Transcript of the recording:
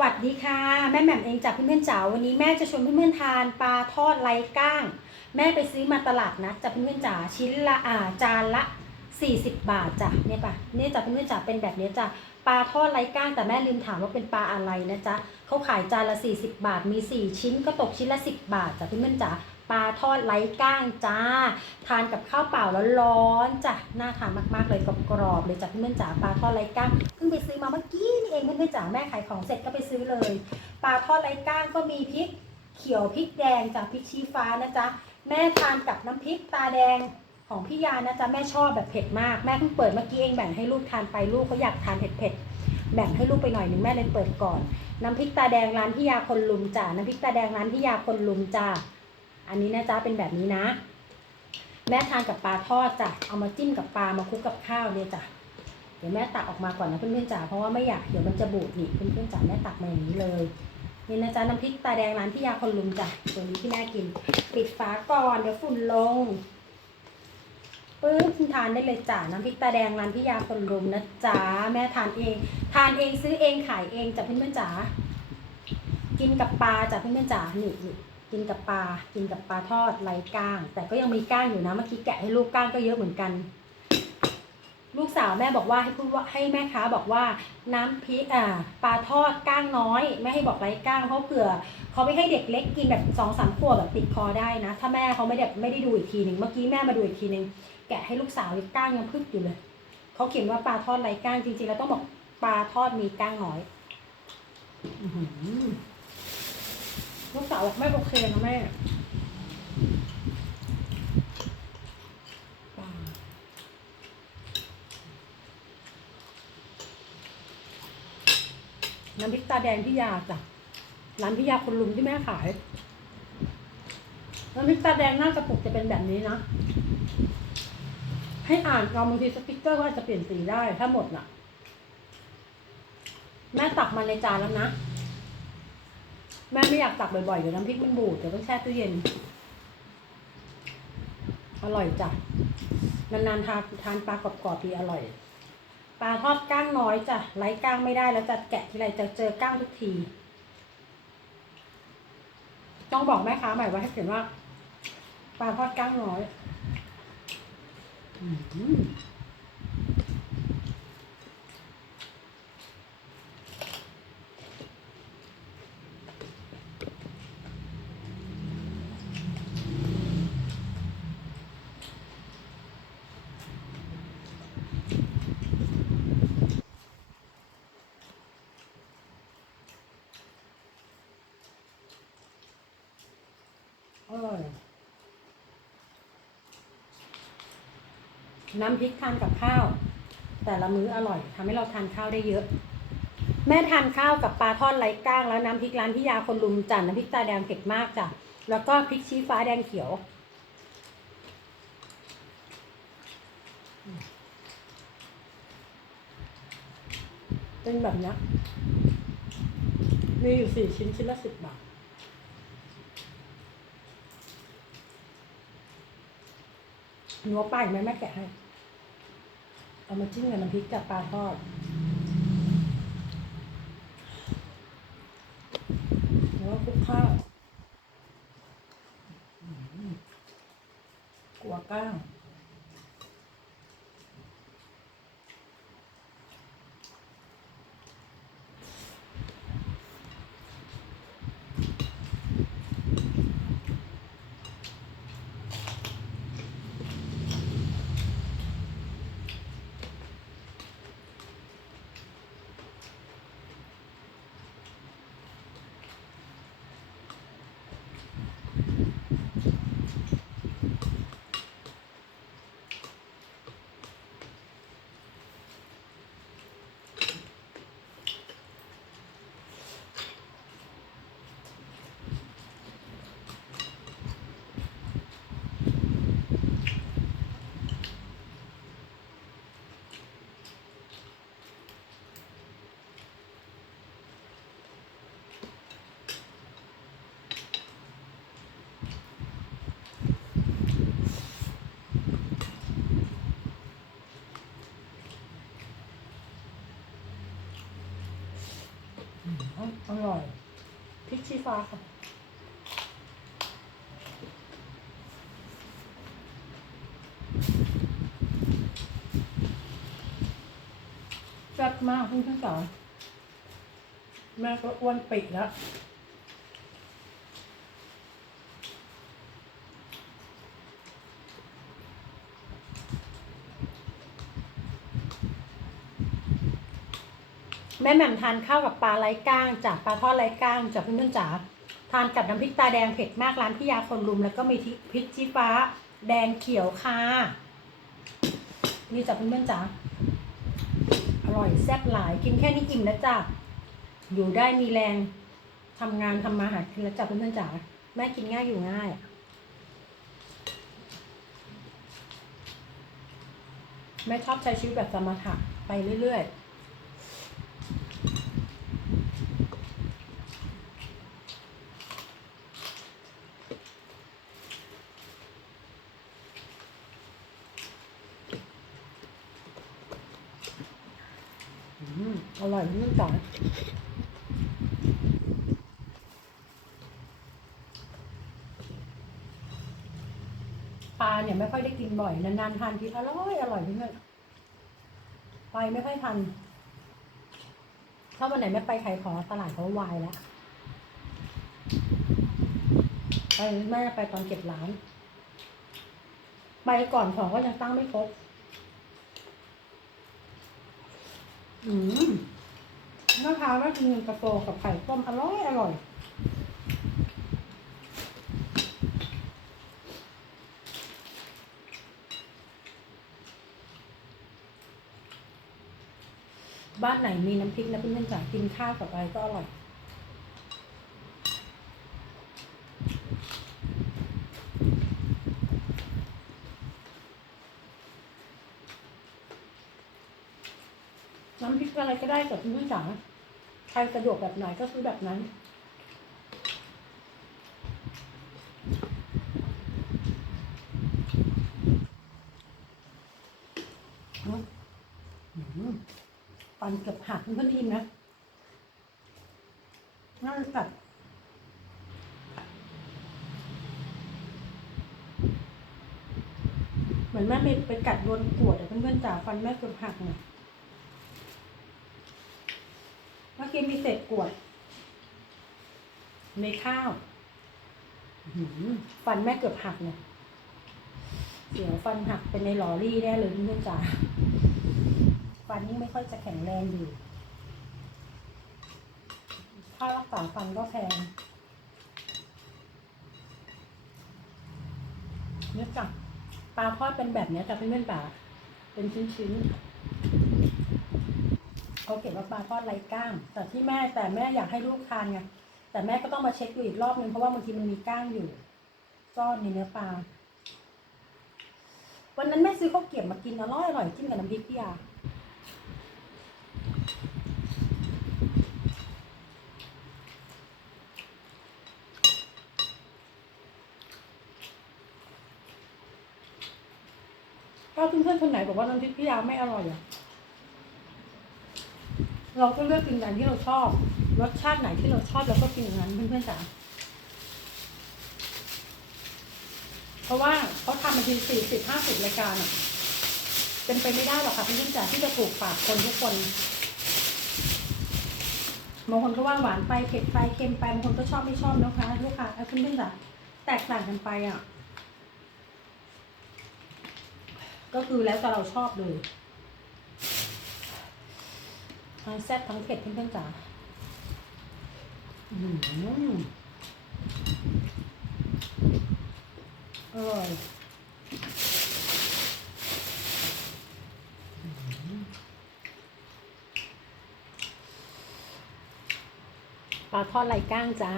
วัสดีค่ะ แม่แหม่มเองจากเพื่อนๆจ๋าวันนี้แม่จะชวนเพื่อนๆทานปลาทอดไร้ก้าง แม่ไปซื้อมาตลาดนะจากเพื่อนๆจ๋าชิ้นละอ่าจานละ 40 บาทจ้ะเนี่ยป่ะเนี่ยจากเพื่อนๆจ๋าเป็นแบบนี้จ้ะปลาทอดไร้ก้างแต่แม่ลืมถามว่าเป็นปลาอะไรนะจ๊ะ เขาขายจานละ 40 บาทมี 4 ชิ้นก็ตกชิ้นละ 10 บาทจ้ะเพื่อนๆจ๋าปลาทอดไร้ก้างจ้า ทานกับข้าวเปล่าแล้วร้อนๆจ้ะน่าทานมากๆเลยกรอบๆเลยจ้ะเพื่อนๆจ๋าปลาทอดไร้ก้างเพิ่งไปซื้อมาเมื่อกี้นี่เองเพื่อนๆจ๋าแม่ขายของเสร็จก็ไปซื้อเลย ปลาทอดไร้ก้างก็มีพริกเขียวพริกแดงจากพริกชี้ฟ้านะจ๊ะแม่ทานกับน้ำพริกตาแดงของพี่ยานะจ๊ะแม่ชอบแบบเผ็ดมากแม่เพิ่งเปิดเมื่อกี้เองแบ่งให้ลูกทานไปลูกเขาอยากทานเผ็ดๆ แบ่งให้ลูกไปหน่อยหนึ่งแม่เลยเปิดก่อน น้ำพริกตาแดงร้านพี่ยาคนลุมจ้ะน้ำพริกตาแดงร้านพี่ยาคนลุมจ้ะอันนี้นะจ๊ะเป็นแบบนี้นะ แม่ทานกับปลาทอดจ้ะเอามาจิ้มกับปลามาคลุกกับข้าวเนี่ยจ้ะเดี๋ยวแม่ตักออกมาก่อนนะเพื่อนๆจ๋าเพราะว่าไม่อยากเดี๋ยวมันจะบูดนี่เพื่อนๆจ๋าแม่ตักมาอย่างนี้เลยนี่นะจ๊ะน้ำพริกตาแดงร้านพี่ยาคนลุมจ้ะตัวนี้ที่แม่กิน ปิดฝาก่อนเดี๋ยวฝุ่นลง ปึ๊บทานได้เลยจ้ะน้ำพริกตาแดงร้านพี่ยาคนลุมนะจ๊ะแม่ทานเอง ทานเองซื้อเองขายเองจ้ะเพื่อนๆจ๋ากินกับปลาจ้ะเพื่อนๆจ๋านี่นี่กินกับปลากินกับปลาทอดไร้ก้าง แต่ก็ยังมีก้างอยู่นะเมื่อกี้แกะให้ลูกก้างก็เยอะเหมือนกัน ลูกสาวแม่บอกว่าให้พูดว่าให้แม่ค้าบอกว่าน้ำพริกอ่าปลาทอดก้างน้อย ไม่ให้บอกไร้ก้างเพราะเผื่อเขาไม่ให้เด็กเล็กกินแบบสองสามขวบแบบติดคอได้นะ ถ้าแม่เขาไม่ได้ไม่ได้ดูอีกทีหนึ่งเมื่อกี้แม่มาดูอีกทีหนึ่ง แกะให้ลูกสาวเลยก้างยังพึกอยู่เลยเขาเขียนว่าปลาทอดไร้ก้างจริงๆแล้วต้องบอกปลาทอดมีก้างน้อยลูกสาวบอกไม่โอเคนะแม่น้ำพริกตาแดงพี่ยาจ้ะร้านพี่ยาคนลุมที่แม่ขายน้ำพริกตาแดงหน้ากระปุกจะเป็นแบบนี้นะ ให้อ่านเอาบางทีสติ๊กเกอร์ก็อาจจะเปลี่ยนสีได้ถ้าหมดน่ะ แม่ตักมาในจานแล้วนะ แม่ไม่อยากตักบ่อยๆเดี๋ยวน้ำพริกมันบูดเดี๋ยวต้องแช่ตู้เย็น อร่อยจ้ะนานๆทานทานปลากรอบๆทีอร่อย ปลาทอดก้างน้อยจ้ะไร้ก้างไม่ได้แล้วจะแกะทีไรจะเจอก้างทุกที ต้องบอกแม่ค้าใหม่ว่าให้เขียนว่า ปลาทอดก้างน้อย อืมอร่อย น้ำพริกทานกับข้าว แต่ละมื้ออร่อยทำให้เราทานข้าวได้เยอะ แม่ทานข้าวกับปลาทอดไร้ก้างแล้วน้ำพริกร้านพี่ยาคนลุมจันน้ำพริกตาแดงเผ็ดมากจ้ะแล้วก็พริกชี้ฟ้าแดงเขียวเป็นแบบนี้มีอยู่สี่ชิ้นชิ้นละสิบบาท หนูเอาป้าอีกไหมแม่แกะให้ เอามาจิ้มกับน้ำพริกกับปลาทอดแล้วก็คลุกข้าวอืมกลัวก้าง อ พริกชี้ฟ้าค่ะแซ่บมากคุณทั้งสองแม่ก็อ้วนปิแล้ว แม่แหม่มทานข้าวกับปลาไร้ก้างจากปลาทอดไร้ก้างจากเพื่อนๆจ๋าทานกับน้ำพริกตาแดงเผ็ดมากร้านพี่ยาคนรุม แล้วก็มีพริกชี้ฟ้า แดงเขียวค่ะนี่จากเพื่อนๆจ๋าอร่อยแซ่บหลายกินแค่นี้อิ่มแล้วจ้ะอยู่ได้มีแรงทำงานทำมาหากินแล้วจ้ะเพื่อนๆจ๋าแม่กินง่ายอยู่ง่ายแม่ชอบใช้ชีวิตแบบสมถะไปเรื่อยๆ อืม อร่อยนี่จ๋าปลาเนี่ยไม่ค่อยได้กินบ่อยนานๆทานทีอร่อยอร่อยเพื่อนไปไม่ค่อยทันถ้าวันไหนไม่ไปขายของตลาดเขาวายแล้วไปแม่ไปตอนเก็บร้าน ไปก่อนของก็ยังตั้งไม่ครบ อืมมะพร้าวแม่กินเงินกระโปงกับไข่ต้มอร่อยอร่อยบ้านไหนมีน้ำพริกนะเพื่อนๆจ๋ากินข้าวกับอะไรก็อร่อย น้ำพริ ก็ได้กับเพื่อนๆจ๋าใครสะดวกแบบไหนก็ซื้อแบบนั้น ปันเกือบหักเพื่อนๆอิ่มนะน่าจะกัดเหมือนแม่ไปไปกัดโดนขวดอะเพื่อนๆจ๋าฟันแม่เกือบหักเนี่ย กี้มีเศษกวด ในข้าวฟันแม่เกือบหักเนี่ยเสียวฟันหักเป็นในลอรี่แน่เลยเพื่อนๆจ๋าฟันนี่ไม่ค่อยจะแข็งแรงอยู่ค่ารักษาฟันก็แพงเนี่ยจ้ะปลาทอดเป็นแบบเนี้ยจะเพื่อนๆจ๋าเป็นชิ้นๆ เขาเก็บว่าปลาทอดไร้ก้างแต่ที่แม่แต่แม่อยากให้ลูกทานไงแต่แม่ก็ต้องมาเช็คดูอีกรอบนึงเพราะว่าบางทีมันมีก้างอยู่ซ่อนในเนื้อปลาวันนั้นแม่ซื้อข้าวเกรี๊ยวมากินอร่อยอร่อยจิ้มกับน้ำพริกพี่ยาถ้าเพื่อนๆคนไหนบอกว่าน้ำพริกพี่ยาไม่อร่อยอะ เราก็เลือกกินอย่างที่เราชอบ รสชาติไหนที่เราชอบเราก็กินอย่างนั้นเพื่อนๆจ๋าเพราะว่าเขาทำมาทีสี่สิบห้าสิบรายการอะเป็นไปไม่ได้หรอกค่ะเพื่อนๆจ๋าที่จะถูกปากคนทุกคนบางคนก็ว่าหวานไปเผ็ดไปเค็มไปบางคนก็ชอบไม่ชอบนะคะลูกค้าเอ้ยเพื่อนๆจ๋าแตกต่างกันไปอะก็คือแล้วแต่เราชอบเลย ทั้งแซ่บทั้งเผ็ดเพื่อนๆจ๋าอืมอร่อยอืมปลาทอดไร้ก้างจ้า